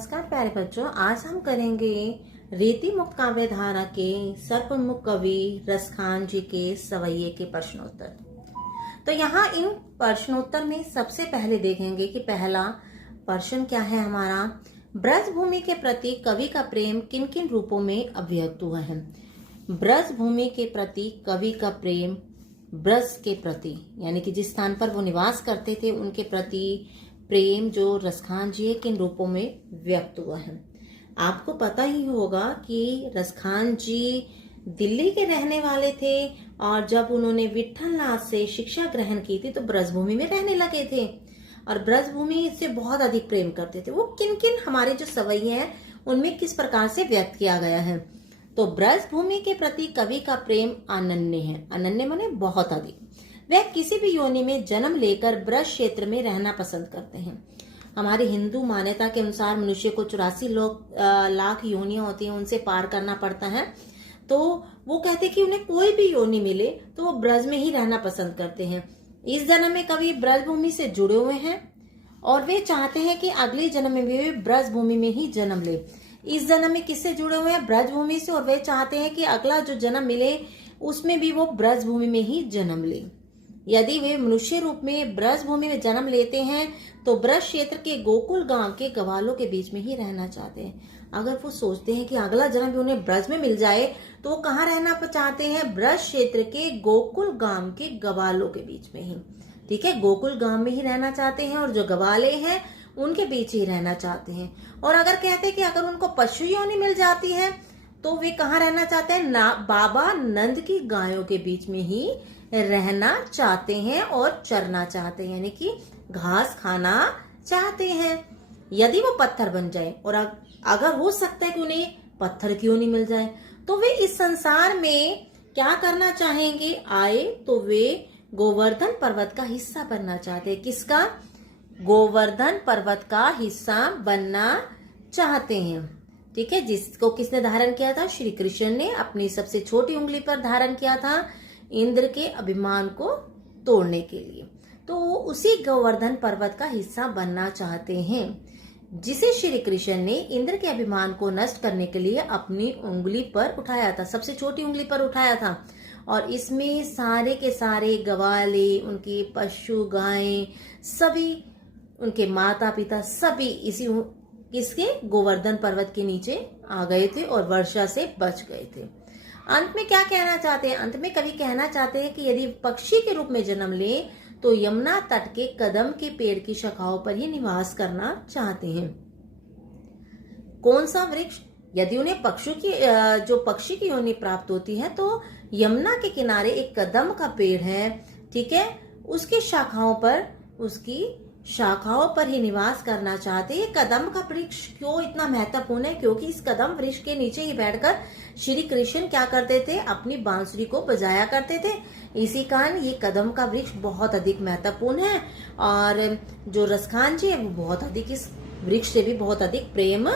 नमस्कार प्यारे बच्चों, आज हम करेंगे रीति मुक्त काव्य धारा के सर्वप्रमुख कवि रसखान जी के सवैये के प्रश्नोत्तर। तो यहाँ इन प्रश्नोत्तर में सबसे पहले देखेंगे कि पहला प्रश्न क्या है हमारा, ब्रज भूमि के प्रति कवि का प्रेम किन किन रूपों में अभिव्यक्त हुआ है। ब्रज भूमि के प्रति कवि का प्रेम ब्रज के प्रति यानी कि जिस स्थान पर वो निवास करते थे उनके प्रति प्रेम जो रसखान जी है किन रूपों में व्यक्त हुआ है। आपको पता ही होगा कि रसखान जी दिल्ली के रहने वाले थे और जब उन्होंने विठल नाथ से शिक्षा ग्रहण की थी तो ब्रजभूमि में रहने लगे थे और ब्रजभूमि से बहुत अधिक प्रेम करते थे। वो किन किन हमारे जो सवैये हैं उनमें किस प्रकार से व्यक्त किया गया है। तो ब्रजभूमि के प्रति कवि का प्रेम अनन्य है। अनन्य माने बहुत अधिक। वह किसी भी योनि में जन्म लेकर ब्रज क्षेत्र में रहना पसंद करते हैं। हमारी हिंदू मान्यता के अनुसार मनुष्य को 84 लाख योनियां होती हैं, उनसे पार करना पड़ता है। तो वो कहते हैं कि उन्हें कोई भी योनि मिले तो वो ब्रज में ही रहना पसंद करते हैं। इस जन्म में कवि ब्रजभूमि से जुड़े हुए हैं और वे चाहते हैं कि अगले जन्म में भी ब्रजभूमि में ही जन्म ले। इस जन्म में किससे जुड़े हुए हैं? ब्रजभूमि से। और वे चाहते हैं कि अगला जो जन्म मिले उसमें भी वो ब्रजभूमि में ही जन्म ले। यदि वे मनुष्य रूप में ब्रजभूमि में जन्म लेते हैं तो ब्रज क्षेत्र के गोकुल गांव के ग्वालों के बीच में ही रहना चाहते हैं। अगर वो सोचते हैं कि अगला जन्म भी उन्हें ब्रज में मिल जाए तो वो कहाँ रहना चाहते हैं? ब्रज क्षेत्र के गोकुल गांव के ग्वालों के बीच में ही। ठीक है, गोकुल गांव में ही रहना चाहते हैं और जो ग्वाले हैं उनके बीच ही रहना चाहते हैं। और अगर कहते हैं कि अगर उनको पशु योनि मिल जाती है तो वे कहाँ रहना चाहते हैं? बाबा नंद की गायों के बीच में ही रहना चाहते हैं और चरना चाहते हैं, यानी कि घास खाना चाहते हैं। यदि वो पत्थर बन जाए और अगर हो सकता है कि उन्हें पत्थर क्यों नहीं मिल जाए तो वे इस संसार में क्या करना चाहेंगे? आए तो वे गोवर्धन पर्वत का हिस्सा बनना चाहते हैं। किसका? गोवर्धन पर्वत का हिस्सा बनना चाहते हैं। ठीक है, जिसको किसने धारण किया था? श्री कृष्ण ने अपनी सबसे छोटी उंगली पर धारण किया था इंद्र के अभिमान को तोड़ने के लिए। तो वो उसी गोवर्धन पर्वत का हिस्सा बनना चाहते हैं जिसे श्री कृष्ण ने इंद्र के अभिमान को नष्ट करने के लिए अपनी उंगली पर उठाया था, सबसे छोटी उंगली पर उठाया था। और इसमें सारे के सारे ग्वाले, उनके पशु, गायें, सभी उनके माता पिता सभी इसके गोवर्धन पर्वत के नीचे आ गए थे और वर्षा से बच गए थे। अंत में क्या कहना चाहते हैं? अंत में कवि कहना चाहते हैं कि यदि पक्षी के रूप में जन्म ले तो यमुना तट के कदम के पेड़ की शाखाओं पर ही निवास करना चाहते हैं। कौन सा वृक्ष? यदि उन्हें पक्षी की योनि प्राप्त होती है तो यमुना के किनारे एक कदम का पेड़ है, ठीक है, उसकी शाखाओं पर ही निवास करना चाहते हैं। कदम का वृक्ष क्यों इतना महत्वपूर्ण है? क्योंकि इस कदम वृक्ष के नीचे ही बैठकर श्री कृष्ण क्या करते थे? अपनी बांसुरी को बजाया करते थे। इसी कारण ये कदम का वृक्ष बहुत अधिक महत्वपूर्ण है और जो रसखान जी है वो बहुत अधिक इस वृक्ष से भी बहुत अधिक प्रेम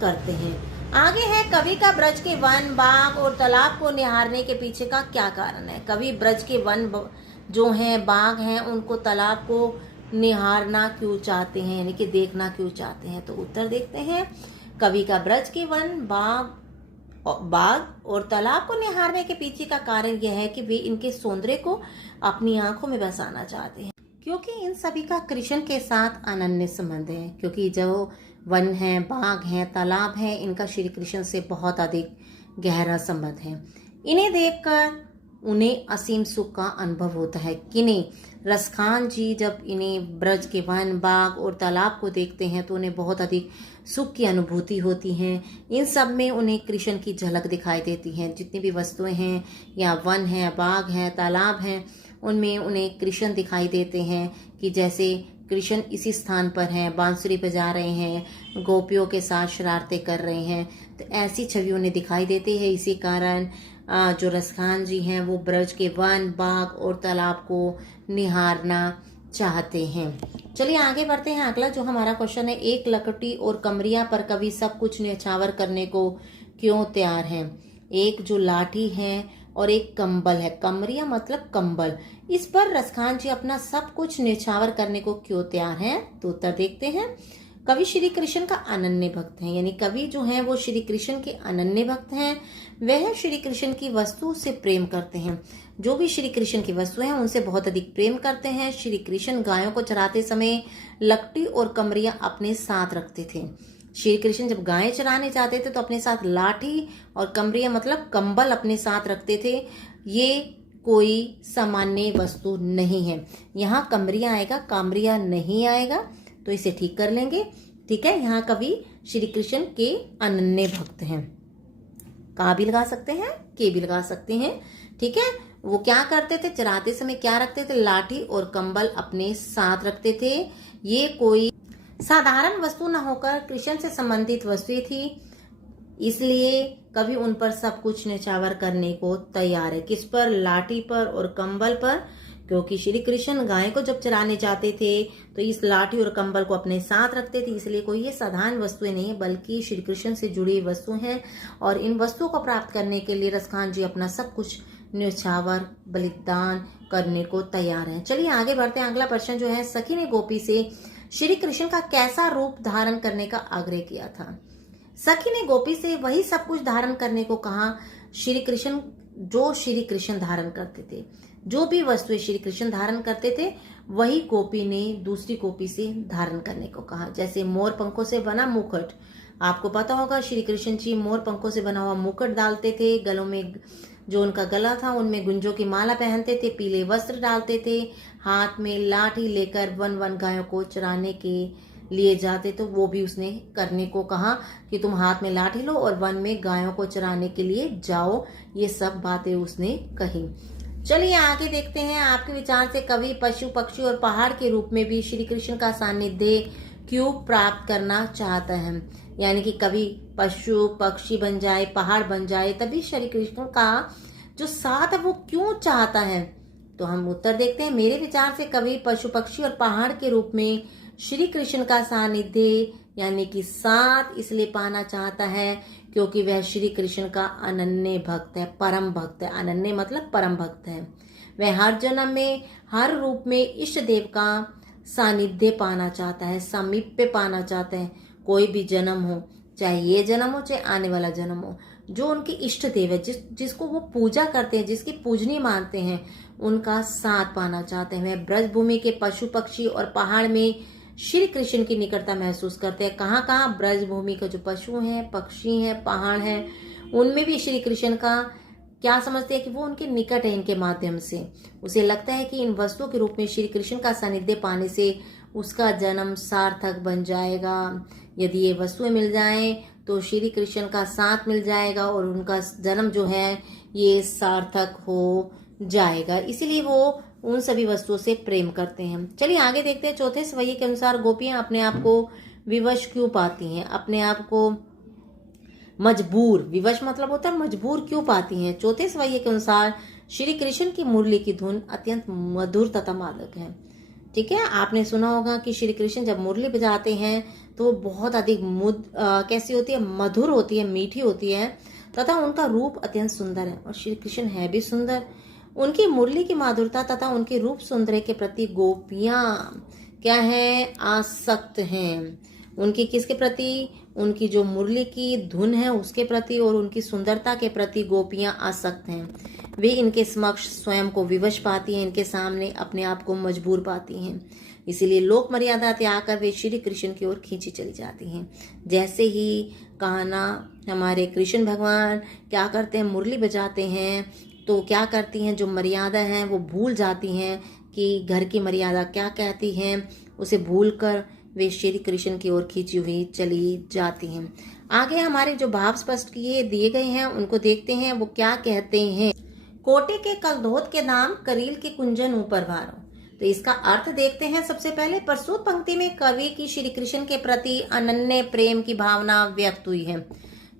करते हैं। आगे है, कवि का ब्रज के वन, बाग और तालाब को निहारने के पीछे का क्या कारण है? कवि ब्रज के वन जो हैं, बाग हैं, उनको, तालाब को निहारना क्यों चाहते हैं, यानी कि देखना क्यों चाहते हैं? तो उत्तर देखते हैं। कवि का ब्रज के वन, बाग और तालाब को निहारने के पीछे का कारण यह है कि वे इनके सौंदर्य को अपनी आंखों में बसाना चाहते हैं, क्योंकि इन सभी का कृष्ण के साथ अनन्य संबंध है। क्योंकि जो वन है, बाग है, तालाब है, इनका श्री कृष्ण से बहुत अधिक गहरा संबंध है। इन्हें देखकर उन्हें असीम सुख का अनुभव होता है। किन्हें? रसखान जी जब इन्हें ब्रज के वन, बाग और तालाब को देखते हैं तो उन्हें बहुत अधिक सुख की अनुभूति होती है। इन सब में उन्हें कृष्ण की झलक दिखाई देती है। जितनी भी वस्तुएं हैं, या वन है, बाग है, तालाब है, उनमें उन्हें कृष्ण दिखाई देते हैं कि जैसे कृष्ण इसी स्थान पर हैं, बांसुरी बजा रहे हैं, गोपियों के साथ शरारतें कर रहे हैं। तो ऐसी छवि उन्हें दिखाई देती है। इसी कारण जो रसखान जी हैं वो ब्रज के वन, बाग और तालाब को निहारना चाहते हैं। चलिए आगे बढ़ते हैं। अगला जो हमारा क्वेश्चन है, एक लकड़ी और कमरिया पर कवि सब कुछ न्यौछावर करने को क्यों तैयार हैं? एक जो लाठी है और एक कंबल है, कमरिया मतलब कंबल, इस पर रसखान जी अपना सब कुछ न्यौछावर करने को क्यों तैयार हैं? तो उत्तर देखते हैं। कवि श्री कृष्ण का अनन्य भक्त है, यानी कवि जो है वो श्री कृष्ण के अनन्य भक्त हैं। वह श्री कृष्ण की वस्तु से प्रेम करते हैं, जो भी श्री कृष्ण की वस्तु है उनसे बहुत अधिक प्रेम करते हैं। श्री कृष्ण गायों को चराते समय लकड़ी और कमरिया अपने साथ रखते थे। श्री कृष्ण जब गायें चराने जाते थे तो अपने साथ लाठी और कमरिया मतलब कंबल अपने साथ रखते थे। ये कोई सामान्य वस्तु नहीं है। यहाँ कमरिया आएगा, कामरिया नहीं आएगा, तो इसे ठीक कर लेंगे। ठीक है, यहाँ कवि श्री कृष्ण के अनन्य भक्त हैं। का भी लगा सकते हैं, के भी लगा सकते हैं। ठीक है, वो क्या करते थे, चराते समय क्या रखते थे, लाठी और कंबल अपने साथ रखते थे। ये कोई साधारण वस्तु न होकर कृष्ण से संबंधित वस्तु थी, इसलिए कवि उन पर सब कुछ न्यौछावर करने को तैयार है। किस पर, लाठी पर और कंबल पर, क्योंकि श्री कृष्ण गाय को जब चराने जाते थे तो इस लाठी और कंबल को अपने साथ रखते थे, इसलिए कोई ये साधारण वस्तुएं नहीं है बल्कि श्री कृष्ण से जुड़ी वस्तु हैं। और इन वस्तुओं को प्राप्त करने के लिए रसखान जी अपना सब कुछ न्यौछावर बलिदान करने को तैयार है। चलिए आगे बढ़ते हैं। अगला प्रश्न जो है, सखी ने गोपी से श्री कृष्ण का कैसा रूप धारण करने का आग्रह किया था। सखी ने गोपी से वही सब कुछ धारण करने को कहा श्री कृष्ण जो श्री कृष्ण धारण करते थे। जो भी वस्तुएं श्री कृष्ण धारण करते थे वही गोपी ने दूसरी गोपी से धारण करने को कहा। जैसे मोर पंखों से बना मुकुट, आपको पता होगा श्री कृष्ण जी मोर पंखों से बना हुआ मुकुट डालते थे, गलों में जो उनका गला था उनमें गुंजों की माला पहनते थे, पीले वस्त्र डालते थे, हाथ में लाठी लेकर वन वन गायों को चराने के लिए जाते, तो वो भी उसने करने को कहा कि तुम हाथ में लाठी लो और वन में गायों को चराने के लिए जाओ। ये सब बातें उसने कही। चलिए आगे देखते हैं। आपके विचार से कवि पशु पक्षी और पहाड़ के रूप में भी श्री कृष्ण का सानिध्य क्यों प्राप्त करना चाहता है, यानी कि कवि पशु पक्षी बन जाए, पहाड़ बन जाए, तभी श्री कृष्ण का जो साथ है वो क्यों चाहता है। तो हम उत्तर देखते हैं। मेरे विचार से कवि पशु पक्षी और पहाड़ के रूप में श्री कृष्ण का सानिध्य यानी कि साथ इसलिए पाना चाहता है क्योंकि वह श्री कृष्ण का अनन्य भक्त है, परम भक्त है। अनन्य मतलब परम भक्त है। वह हर जन्म में हर रूप में इष्ट देव का सानिध्य पाना चाहता है, सामीप्य पाना चाहता है। कोई भी जन्म हो, चाहे ये जन्म हो चाहे आने वाला जन्म हो, जो उनके इष्ट देव है, जिसको वो पूजा करते हैं, जिसकी पूजनीय मानते हैं, उनका साथ पाना चाहते हैं। वह ब्रजभूमि के पशु पक्षी और पहाड़ में श्री कृष्ण की निकटता महसूस करते हैं। कहाँ कहाँ, ब्रजभूमि के जो पशु हैं, पक्षी हैं, पहाड़ हैं, उनमें भी श्री कृष्ण का क्या समझते हैं कि वो उनके निकट है। इनके माध्यम से उसे लगता है कि इन वस्तुओं के रूप में श्री कृष्ण का सानिध्य पाने से उसका जन्म सार्थक बन जाएगा। यदि ये वस्तुएं मिल जाएं तो श्री कृष्ण का साथ मिल जाएगा और उनका जन्म जो है ये सार्थक हो जाएगा। इसीलिए वो उन सभी वस्तुओं से प्रेम करते हैं। चलिए आगे देखते हैं। चौथे सवैये के अनुसार गोपियां अपने आप को विवश क्यों पाती हैं, अपने आप को मजबूर, विवश मतलब होता है मजबूर, क्यों पाती हैं। चौथे सवैये के अनुसार श्री कृष्ण की मुरली की धुन अत्यंत मधुर तथा मादक है। ठीक है, आपने सुना होगा कि श्री कृष्ण जब मुरली बजाते हैं तो बहुत अधिक कैसी होती है, मधुर होती है, मीठी होती है तथा उनका रूप अत्यंत सुंदर है। और श्री कृष्ण है भी सुंदर। उनकी मुरली की माधुरता तथा उनके रूप सौंदर्य के प्रति गोपियां क्या है, आसक्त हैं। उनकी किसके प्रति, उनकी जो मुरली की धुन है उसके प्रति और उनकी सुंदरता के प्रति गोपियां आसक्त हैं। वे इनके समक्ष स्वयं को विवश पाती हैं, इनके सामने अपने आप को मजबूर पाती हैं। इसीलिए लोक मर्यादा त्याग कर वे श्री कृष्ण की ओर खींची चली जाती हैं। जैसे ही कान्हा, हमारे कृष्ण भगवान क्या करते हैं, मुरली बजाते हैं तो क्या करती हैं, जो मर्यादा है वो भूल जाती हैं कि घर की मर्यादा क्या कहती है, उसे भूलकर वे श्री कृष्ण की ओर खींची हुई चली जाती हैं। आगे हमारे जो भाव स्पष्ट किए दिए गए हैं उनको देखते हैं, वो क्या कहते हैं। कोटे के कलधोत के दाम, करील के कुंजन ऊपर भारो। तो इसका अर्थ देखते हैं। सबसे पहले प्रस्तुत पंक्ति में कवि की श्री कृष्ण के प्रति अनन्य प्रेम की भावना व्यक्त हुई है।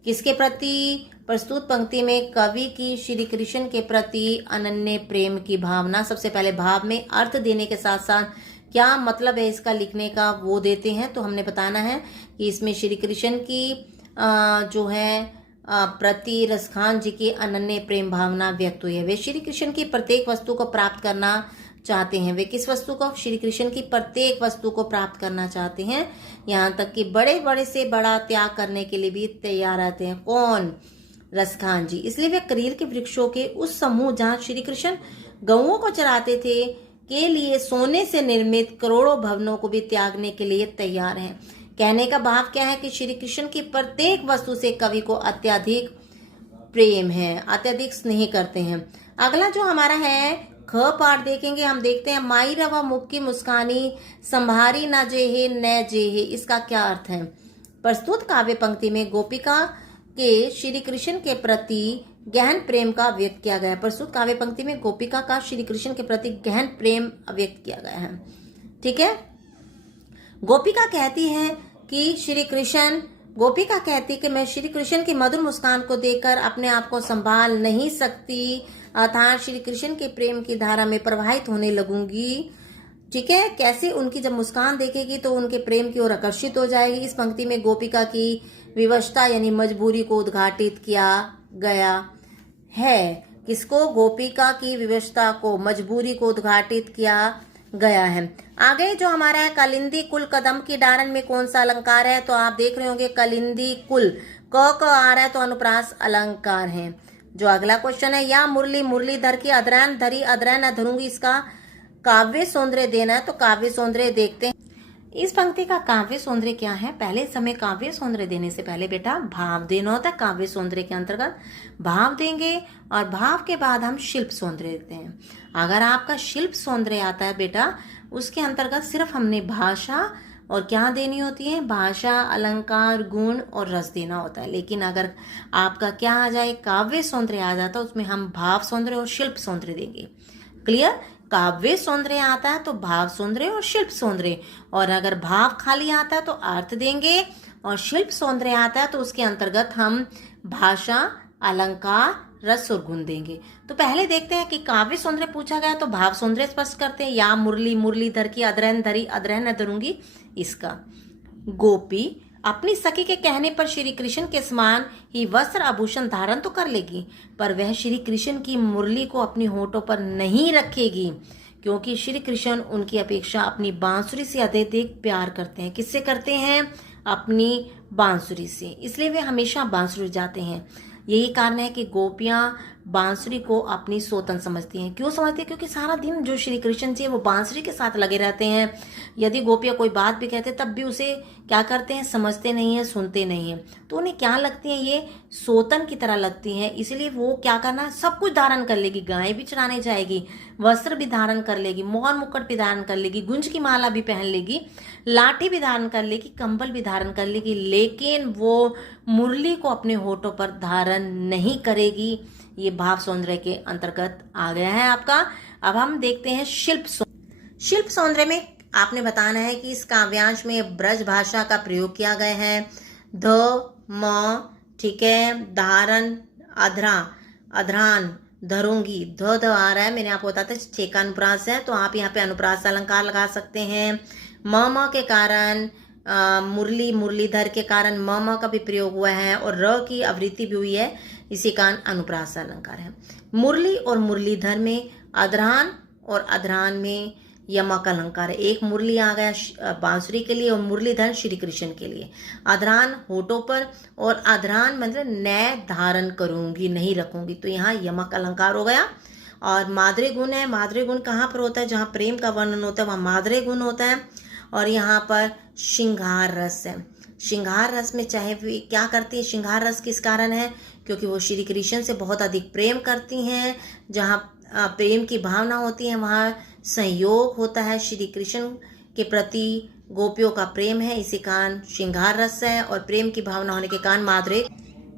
किसके प्रति, प्रस्तुत पंक्ति में कवि की श्री कृष्ण के प्रति अनन्य प्रेम की भावना। सबसे पहले भाव में अर्थ देने के साथ साथ क्या मतलब है इसका लिखने का वो देते हैं। तो हमने बताना है कि इसमें श्री कृष्ण की जो है प्रति रसखान जी की अनन्य प्रेम भावना व्यक्त हुई है। वे श्री कृष्ण की प्रत्येक वस्तु को प्राप्त करना चाहते हैं। वे किस वस्तु को? श्री कृष्ण की प्रत्येक वस्तु को प्राप्त करना चाहते हैं, यहाँ तक कि बड़े बड़े से बड़ा त्याग करने के लिए भी तैयार रहते हैं। कौन? रसखान जी। इसलिए वे करील के वृक्षों के उस समूह जहाँ श्री कृष्ण गौओं को चराते थे के लिए सोने से निर्मित करोड़ों भवनों को भी त्यागने के लिए तैयार हैं। कहने का भाव क्या है कि श्री कृष्ण की प्रत्येक वस्तु से कवि को अत्यधिक प्रेम है, अत्यधिक स्नेह करते हैं। अगला जो हमारा है ख पाठ देखेंगे, हम देखते हैं माई रवा मुख की मुस्कानी संभारी न जेहे न जेहे। इसका क्या अर्थ है? प्रस्तुत काव्य पंक्ति में गोपिका के श्री कृष्ण के प्रति गहन प्रेम का व्यक्त किया गया है। प्रस्तुत काव्य पंक्ति में गोपिका का श्री कृष्ण के प्रति गहन प्रेम व्यक्त किया गया है। ठीक है। गोपिका कहती है कि गोपिका कहती कि मैं श्री कृष्ण की मधुर मुस्कान को देखकर अपने आप को संभाल नहीं सकती, अर्थात श्री कृष्ण के प्रेम की धारा में प्रवाहित होने लगूंगी। ठीक है। कैसे? उनकी जब मुस्कान देखेगी तो उनके प्रेम की ओर आकर्षित हो जाएगी। इस पंक्ति में गोपिका की विवशता यानी मजबूरी को उद्घाटित किया गया है। किसको? गोपिका की विवशता को, मजबूरी को उद्घाटित किया गया है। आगे जो हमारा है कलिंदी कुल कदम की डारन में कौन सा अलंकार है? तो आप देख रहे होंगे कलिंदी कुल क आ रहा है तो अनुप्रास अलंकार है। जो अगला क्वेश्चन है या मुरली मुरलीधर की अदरैन धरी अदरैन न धरूंगी, इसका काव्य सौंदर्य देना है। तो काव्य सौंदर्य देखते हैं। इस पंक्ति का काव्य सौंदर्य क्या है? पहले समय काव्य सौंदर्य देने से पहले बेटा भाव देना होता है। काव्य सौंदर्य के अंतर्गत भाव देंगे और भाव के बाद हम शिल्प सौंदर्य देते हैं। अगर आपका शिल्प सौंदर्य आता है बेटा, उसके अंतर्गत सिर्फ हमने भाषा और क्या देनी होती है? भाषा, अलंकार, गुण और रस देना होता है। लेकिन अगर आपका क्या आ जाए, काव्य सौंदर्य आ जाता है, उसमें हम भाव सौंदर्य और शिल्प सौंदर्य देंगे। क्लियर? काव्य सौंदर्य आता है तो भाव सौंदर्य और शिल्प सौंदर्य, और अगर भाव खाली आता है तो अर्थ देंगे, और शिल्प सौंदर्य आता है तो उसके अंतर्गत हम भाषा, अलंकार, रस और गुण देंगे। तो पहले देखते हैं कि काव्य सौंदर्य पूछा गया तो भाव सौंदर्य स्पष्ट करते हैं। या मुरली मुरलीधर की अदरैन धरी अदरैन न धरूंगी, इसका गोपी अपनी सखी के कहने पर श्री कृष्ण के समान ही वस्त्र आभूषण धारण तो कर लेगी, पर वह श्री कृष्ण की मुरली को अपनी होठों पर नहीं रखेगी, क्योंकि श्री कृष्ण उनकी अपेक्षा अपनी बांसुरी से अधिक प्यार करते हैं। किससे करते हैं? अपनी बांसुरी से। इसलिए वे हमेशा बांसुरी जाते हैं। यही कारण है कि गोपियां बांसुरी को अपनी सोतन समझती हैं। क्यों समझती हैं? क्योंकि सारा दिन जो श्री कृष्ण जी वो बांसुरी के साथ लगे रहते हैं। यदि गोपियां कोई बात भी कहते तब भी उसे क्या करते हैं? समझते नहीं है, सुनते नहीं है। तो उन्हें क्या लगती हैं? ये सोतन की तरह लगती हैं। इसलिए वो क्या करना, सब कुछ धारण कर लेगी। गाय भी चराने जाएगी, वस्त्र भी धारण कर लेगी, मोहर मुकुट भी धारण कर लेगी, गुंज की माला भी पहन लेगी, लाठी भी धारण कर लेगी, कंबल भी धारण कर लेगी, लेकिन वो मुरली को अपने होठों पर धारण नहीं करेगी। ये भाव सौंदर्य के अंतर्गत आ गया है आपका। अब हम देखते हैं शिल्प सौंदर्य में आपने बताना है कि इस काव्यांश में ब्रज भाषा का प्रयोग किया गया है। ध म, ठीक है, धारण, अधरान, धरूंगी, ध आ रहा है। मैंने आपको बताया था 6 का अनुप्रास है, तो आप यहाँ पे अनुप्रास अलंकार लगा सकते हैं। म के कारण मुरली मुरलीधर के कारण म का भी प्रयोग हुआ है, और र की आवृत्ति भी हुई है, इसी कारण अनुप्रास अलंकार है। मुरली और मुरलीधर में अधरान और अधरान में यमक अलंकार है। एक मुरली आ गया बांसुरी के लिए और मुरलीधर श्री कृष्ण के लिए। अधरान होठों पर और अधरान मतलब नय धारण करूंगी, नहीं रखूंगी, तो यहाँ यमक अलंकार हो गया। और माधुर्य गुण है। माधुर्य गुण कहाँ पर होता है? जहाँ प्रेम का वर्णन होता है वहाँ माधुर्य गुण होता है। और यहाँ पर श्रृंगार रस है। श्रृंगार रस में चाहे वे क्या करती है? श्रृंगार रस किस कारण है? क्योंकि वो श्री कृष्ण से बहुत अधिक प्रेम करती हैं। जहाँ प्रेम की भावना होती है वहाँ संयोग होता है। श्री कृष्ण के प्रति गोपियों का प्रेम है, इसी कारण श्रृंगार रस है, और प्रेम की भावना होने के कारण माधुर्य।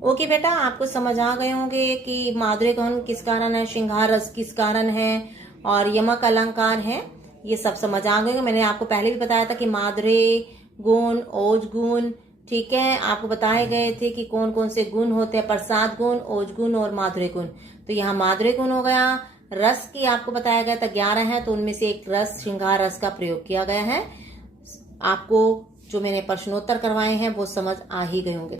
ओके बेटा, आपको समझ आ गए होंगे कि माधुर्य गुण किस कारण है, श्रृंगार रस किस कारण है, और यमक अलंकार है। ये सब समझ आ गए। मैंने आपको पहले भी बताया था कि माधुर्य गुण, ओज गुण, ठीक है, आपको बताए गए थे कि कौन कौन से गुण होते हैं, प्रसाद गुण, ओज गुण और माधुर्य गुण। तो यहाँ माधुर्य गुण हो गया। रस की आपको बताया गया था 11 है, तो उनमें से एक रस श्रृंगार रस का प्रयोग किया गया है। आपको जो मैंने प्रश्नोत्तर करवाए हैं वो समझ आ ही गए होंगे।